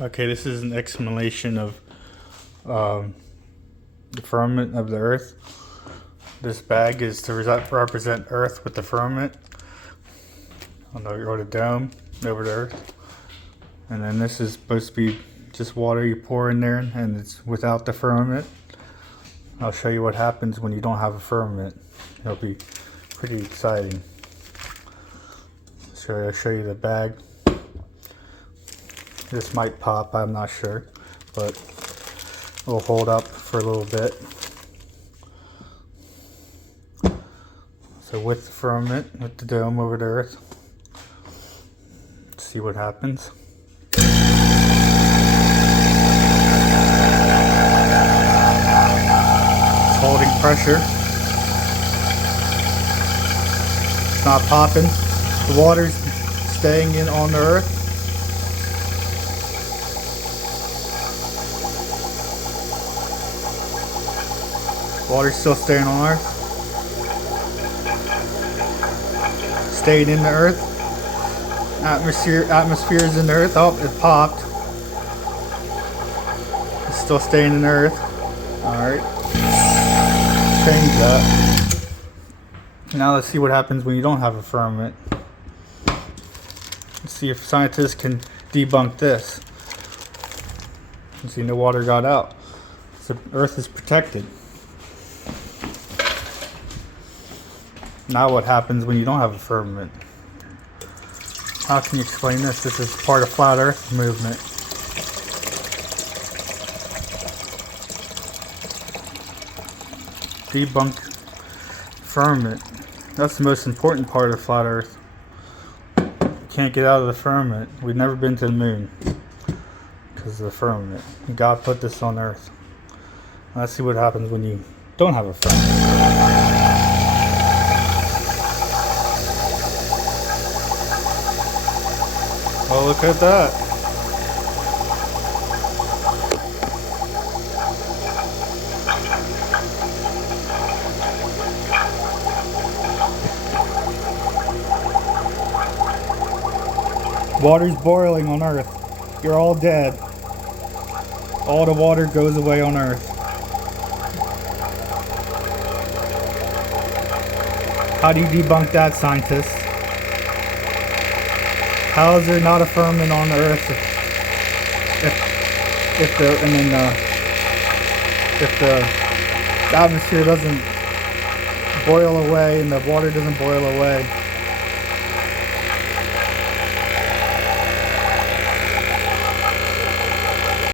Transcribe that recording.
Okay, this is an explanation of the firmament of the Earth. This bag is to represent Earth with the firmament, or the dome over the Earth. And then this is supposed to be just water you pour in there, and it's without the firmament. I'll show you what happens when you don't have a firmament. It'll be pretty exciting. So I'll show you the bag. This might pop, I'm not sure, but it'll hold up for a little bit. So with the firmament, with the dome over the Earth, let's see what happens. It's holding pressure. It's not popping. The water's staying in on the Earth. Water's still staying on Earth. Staying in the Earth. Atmosphere is in the Earth. Oh, it popped. It's still staying in the Earth. Alright. Change that. Now let's see what happens when you don't have a firmament. Let's see if scientists can debunk this. See, no water got out. So Earth is protected. Now what happens when you don't have a firmament? How can you explain this? This is part of flat Earth movement. Debunk firmament. That's the most important part of flat Earth. You can't get out of the firmament. We've never been to the moon because of the firmament. God put this on Earth. Let's see what happens when you don't have a firmament. Oh, look at that. Water's boiling on Earth. You're all dead. All the water goes away on Earth. How do you debunk that, scientists? How is there not a firmament on the Earth if the atmosphere doesn't boil away and the water doesn't boil away?